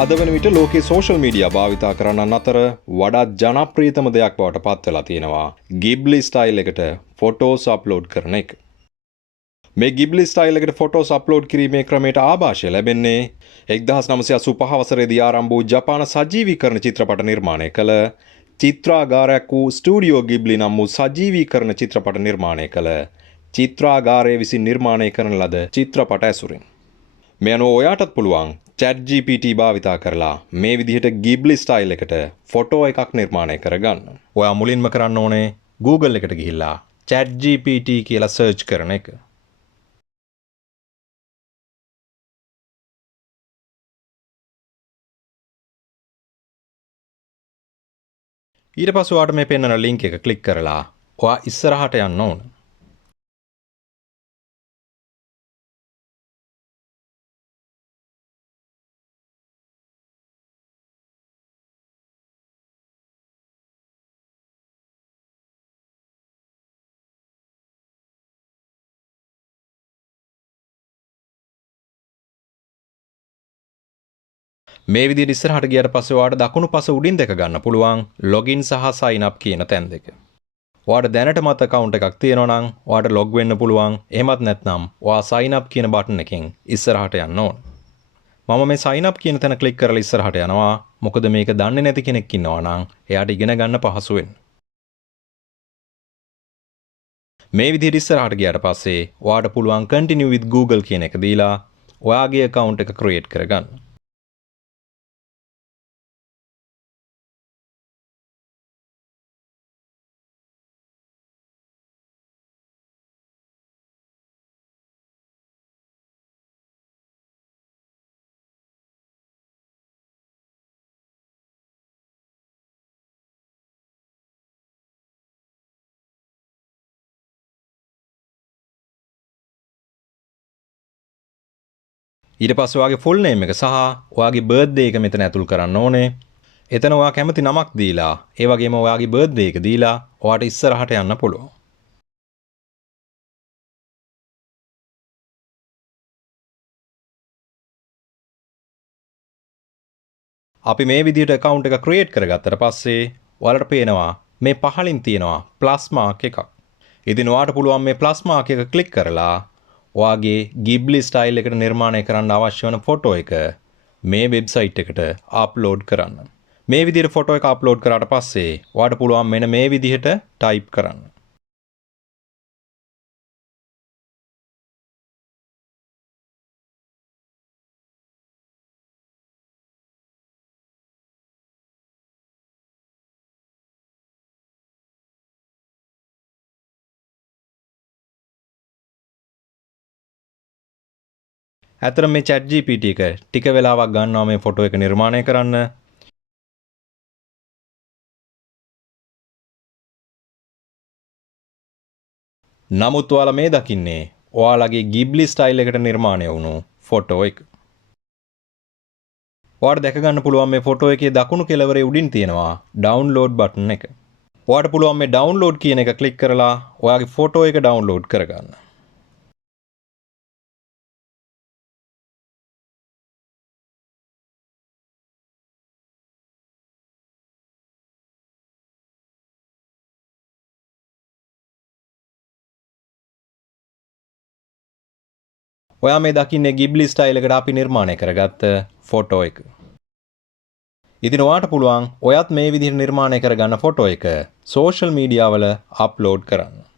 අද වන විට ලෝකයේ සෝෂල් මීඩියා භාවිතා කරන්නන් අතර වඩාත් ජනප්‍රියතම දෙයක් බවට පත් වෙලා තියෙනවා ගිබ්ලි ස්ටයිල් එකට ෆොටෝස් අප්ලෝඩ් කරන එක. මේ ගිබ්ලි ස්ටයිල් එකට ෆොටෝස් අප්ලෝඩ් කිරීමේ ක්‍රමයට ආభాෂය ලැබෙන්නේ 1985 වසරේදී ආරම්භ වූ ජපාන සජීවීකරණ චිත්‍රපට නිර්මාණය කළ චිත්‍රාගාරයක් වූ ස්ටුඩියෝ ගිබ්ලි නම් වූ සජීවීකරණ චිත්‍රපට නිර්මාණය කළ චිත්‍රාගාරය විසින් නිර්මාණය කරන ලද චිත්‍රපට ඇසුරින්. මේ අනුව ඔයාටත් පුළුවන් ChatGPT භාවිතා කරලා මේ විදිහට ගිබ්ලි ස්ටයිල් එකට ෆොටෝ එකක් නිර්මාණය කරගන්න. ඔයා මුලින්ම කරන්න ඕනේ Google එකට ගිහිල්ලා ChatGPT කියලා සර්ච් කරන එක. ඊට පස්සේ ඔයාට මේ පෙන්වන ලින්ක් එක ක්ලික් කරලා ඔයා ඉස්සරහට යන්න ඕන. මේ විදිහට ඉස්සරහට ගියට පස්සේ ඔයාට දකුණු පස උඩින් දෙක ගන්න පුළුවන් login සහ sign up කියන තැන් දෙක. ඔයාට දැනටමත් account එකක් තියෙනවා නම් ඔයාට log වෙන්න පුළුවන්. එහෙමත් නැත්නම් ඔයා sign up කියන බටන් එකෙන් ඉස්සරහට යන්න ඕන. මම මේ sign up කියන තැන ක්ලික් කරලා ඉස්සරහට යනවා. මොකද මේක දන්නේ නැති කෙනෙක් ඉන්නවා නම් එයාට ඉගෙන ගන්න පහසු වෙන්න. මේ විදිහට ඉස්සරහට ගියට පස්සේ ඔයාට පුළුවන් continue with Google කියන එක දීලා ඔයාගේ account එක create කරගන්න. ඊට පස්සේ ඔයාගේ full name එක සහ ඔයාගේ birthday එක මෙතන ඇතුල් කරන්න ඕනේ. එතන ඔයා කැමති නමක් දීලා, ඒ වගේම ඔයාගේ birthday එක දීලා ඔයාට ඉස්සරහට යන්න පුළුවන්. අපි මේ විදිහට account එක create කරගත්තට පස්සේ ඔයාලට පේනවා මේ පහලින් තියෙනවා plus mark එකක්. ඉතින් ඔයාට පුළුවන් මේ plus mark එක click කරලා ඔයාගේ Ghibli style එකට නිර්මාණය කරන්න අවශ්‍ය වන ෆොටෝ එක මේ වෙබ්සයිට් එකට අප්ලෝඩ් කරන්න. මේ විදිහට ෆොටෝ එක අප්ලෝඩ් කරාට පස්සේ ඔයාට පුළුවන් මෙන්න මේ විදිහට ටයිප් කරන්න. ඇත්තටම මේ ChatGPT එක ටික වෙලාවක් ගන්නවා මේ ෆොටෝ එක නිර්මාණය කරන්න. නමුත් ඔයාලා මේ දකින්නේ ඔයාලගේ Ghibli style එකට නිර්මාණය වුණු ෆොටෝ එක. ඔයාට දැක ගන්න පුළුවන් මේ ෆොටෝ එකේ දකුණු කෙළවරේ උඩින් තියෙනවා download button එක. ඔයාට පුළුවන් මේ download කියන එක ක්ලික් කරලා ඔයාගේ ෆොටෝ එක download කරගන්න. ඔයා මේ දකින්නේ Ghibli style එකට අපි නිර්මාණය කරගත්ත ෆොටෝ එක. ඉතින් ඔයාට පුළුවන් ඔයත් මේ විදිහට නිර්මාණය කරගන්න ෆොටෝ එක සෝෂල් මීඩියා වල අප්ලෝඩ් කරන්න.